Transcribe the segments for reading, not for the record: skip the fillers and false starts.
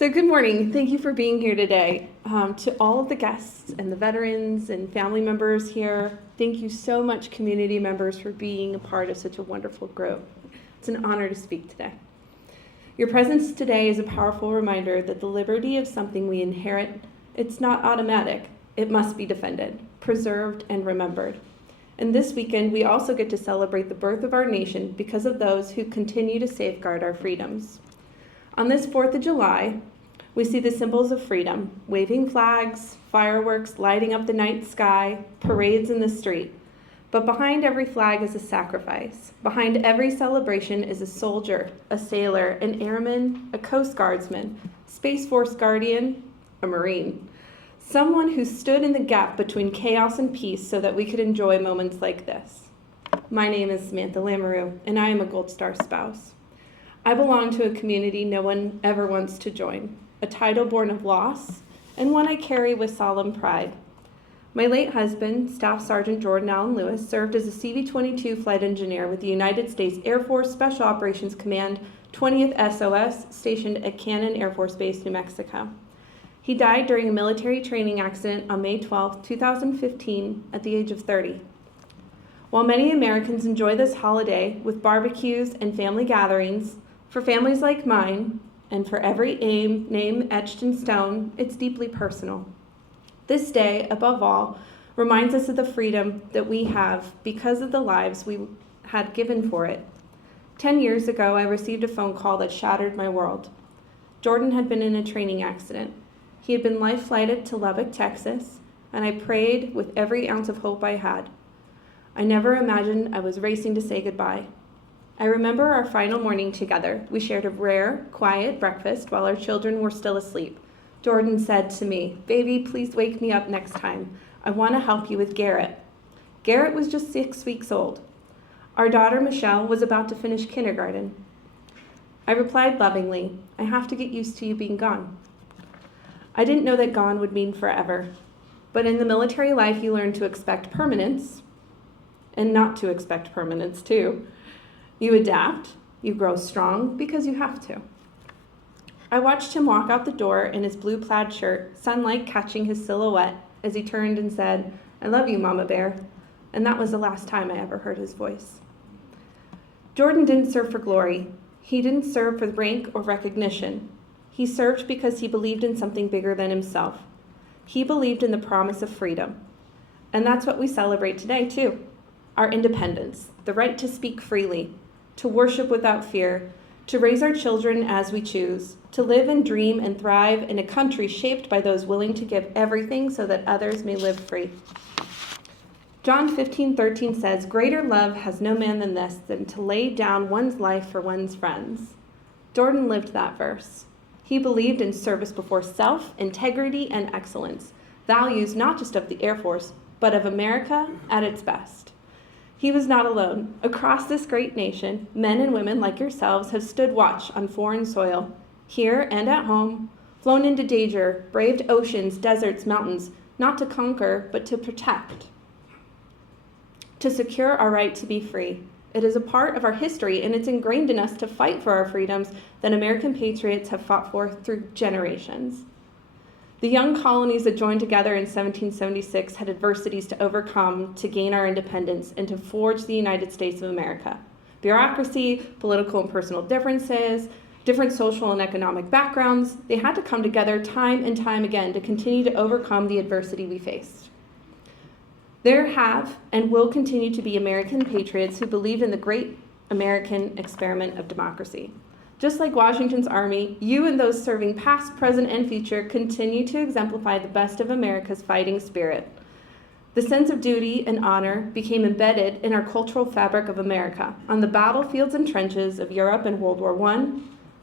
So good morning. Thank you for being here today. To all of the guests and the veterans and family members here, thank you so much, community members, for being a part of such a wonderful group. It's an honor to speak today. Your presence today is a powerful reminder that the liberty of something we inherit, it's not automatic. It must be defended, preserved, and remembered. And this weekend, we also get to celebrate the birth of our nation because of those who continue to safeguard our freedoms. On this 4th of July, we see the symbols of freedom, waving flags, fireworks lighting up the night sky, parades in the street. But behind every flag is a sacrifice. Behind every celebration is a soldier, a sailor, an airman, a Coast Guardsman, Space Force guardian, a Marine. Someone who stood in the gap between chaos and peace so that we could enjoy moments like this. My name is Samantha Lamoreux, and I am a Gold Star spouse. I belong to a community no one ever wants to join, a title born of loss, and one I carry with solemn pride. My late husband, Staff Sergeant Jordan Allen Lewis, served as a CV-22 flight engineer with the United States Air Force Special Operations Command 20th SOS, stationed at Cannon Air Force Base, New Mexico. He died during a military training accident on May 12, 2015, at the age of 30. While many Americans enjoy this holiday with barbecues and family gatherings, for families like mine, and for every name etched in stone, it's deeply personal. This day, above all, reminds us of the freedom that we have because of the lives we had given for it. 10 years ago, I received a phone call that shattered my world. Jordan had been in a training accident. He had been life-flighted to Lubbock, Texas, and I prayed with every ounce of hope I had. I never imagined I was racing to say goodbye. I remember our final morning together. We shared a rare, quiet breakfast while our children were still asleep. Jordan said to me, "Baby, please wake me up next time. I want to help you with Garrett." Garrett was just 6 weeks old. Our daughter, Michelle, was about to finish kindergarten. I replied lovingly, "I have to get used to you being gone." I didn't know that gone would mean forever. But in the military life, you learn to expect permanence, and not to expect permanence, too. You adapt, you grow strong because you have to. I watched him walk out the door in his blue plaid shirt, sunlight catching his silhouette as he turned and said, "I love you, Mama Bear." And that was the last time I ever heard his voice. Jordan didn't serve for glory. He didn't serve for rank or recognition. He served because he believed in something bigger than himself. He believed in the promise of freedom. And that's what we celebrate today, too. Our independence, the right to speak freely, to worship without fear, to raise our children as we choose, to live and dream and thrive in a country shaped by those willing to give everything so that others may live free. John 15:13 says, "Greater love has no man than this, than to lay down one's life for one's friends." Jordan lived that verse. He believed in service before self, integrity, and excellence, values not just of the Air Force, but of America at its best. He was not alone. Across this great nation, men and women like yourselves have stood watch on foreign soil, here and at home, flown into danger, braved oceans, deserts, mountains, not to conquer, but to protect, to secure our right to be free. It is a part of our history, and it's ingrained in us to fight for our freedoms that American patriots have fought for through generations. The young colonies that joined together in 1776 had adversities to overcome to gain our independence and to forge the United States of America. Bureaucracy, political and personal differences, different social and economic backgrounds, they had to come together time and time again to continue to overcome the adversity we faced. There have and will continue to be American patriots who believe in the great American experiment of democracy. Just like Washington's Army, you and those serving past, present, and future continue to exemplify the best of America's fighting spirit. The sense of duty and honor became embedded in our cultural fabric of America, on the battlefields and trenches of Europe in World War I,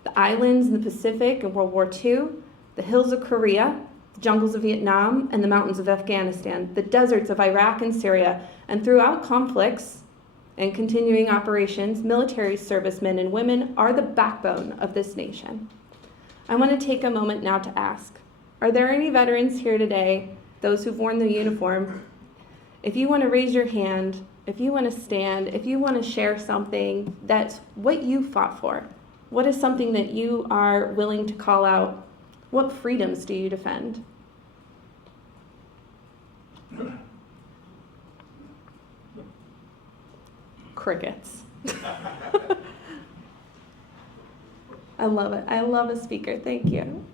the islands in the Pacific in World War II, the hills of Korea, the jungles of Vietnam, and the mountains of Afghanistan, the deserts of Iraq and Syria, and throughout conflicts and continuing operations, military servicemen and women are the backbone of this nation. I want to take a moment now to ask, are there any veterans here today, those who've worn the uniform? If you want to raise your hand, if you want to stand, if you want to share something that's what you fought for, what is something that you are willing to call out What freedoms do you defend? Crickets. I love it. I love a speaker. Thank you.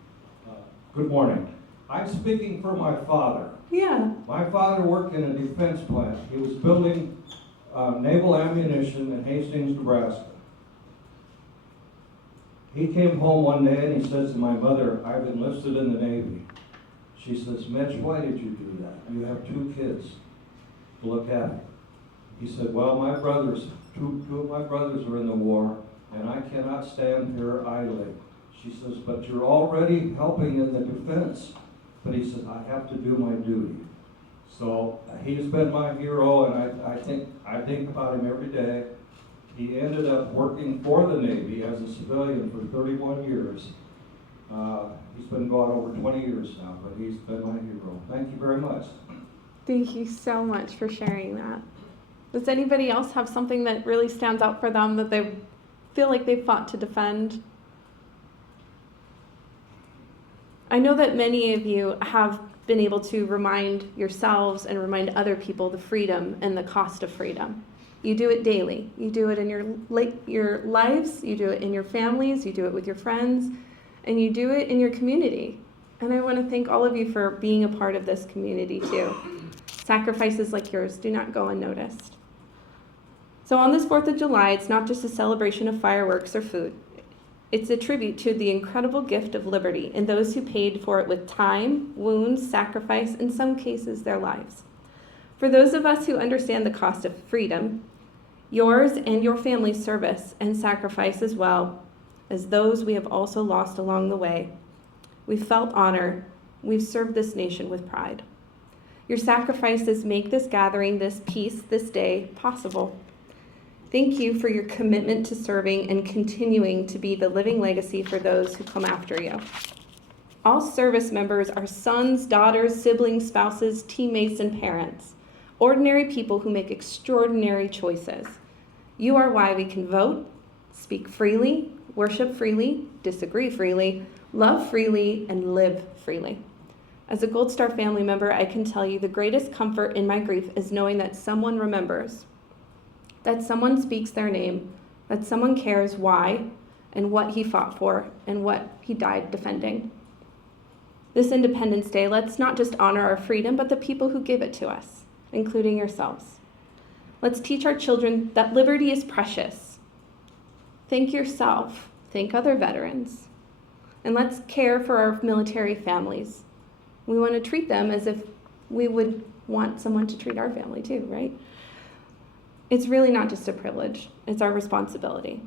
Good morning. I'm speaking for my father. Yeah. My father worked in a defense plant. He was building naval ammunition in Hastings, Nebraska. He came home one day and he says to my mother, "I've enlisted in the Navy." She says, "Mitch, why did you do that? You have 2 kids to look after." He said, "Well, my brothers, two of my brothers are in the war, and I cannot stand here idly." She says, "But you're already helping in the defense." But he said, "I have to do my duty." So he's been my hero, and I think about him every day. He ended up working for the Navy as a civilian for 31 years. He's been gone over 20 years now, but he's been my hero. Thank you very much. Thank you so much for sharing that. Does anybody else have something that really stands out for them that they feel like they fought to defend? I know that many of you have been able to remind yourselves and remind other people the freedom and the cost of freedom. You do it daily. You do it in your lives, you do it in your families, you do it with your friends, and you do it in your community. And I want to thank all of you for being a part of this community too. Sacrifices like yours do not go unnoticed. So on this 4th of July, it's not just a celebration of fireworks or food. It's a tribute to the incredible gift of liberty and those who paid for it with time, wounds, sacrifice, in some cases, their lives. For those of us who understand the cost of freedom, yours and your family's service and sacrifice, as well as those we have also lost along the way, we've felt honor. We've served this nation with pride. Your sacrifices make this gathering, this peace, this day possible. Thank you for your commitment to serving and continuing to be the living legacy for those who come after you. All service members are sons, daughters, siblings, spouses, teammates, and parents. Ordinary people who make extraordinary choices. You are why we can vote, speak freely, worship freely, disagree freely, love freely, and live freely. As a Gold Star family member, I can tell you the greatest comfort in my grief is knowing that someone remembers, that someone speaks their name, that someone cares why and what he fought for and what he died defending. This Independence Day, let's not just honor our freedom, but the people who give it to us, including yourselves. Let's teach our children that liberty is precious. Thank yourself, thank other veterans, and let's care for our military families. We want to treat them as if we would want someone to treat our family too, right? It's really not just a privilege, it's our responsibility.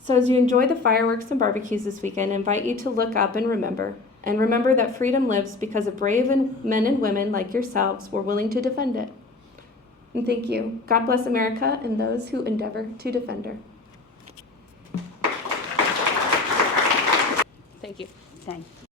So as you enjoy the fireworks and barbecues this weekend, I invite you to look up and remember that freedom lives because of brave men and women like yourselves were willing to defend it. And thank you. God bless America and those who endeavor to defend her. Thank you. Thank you.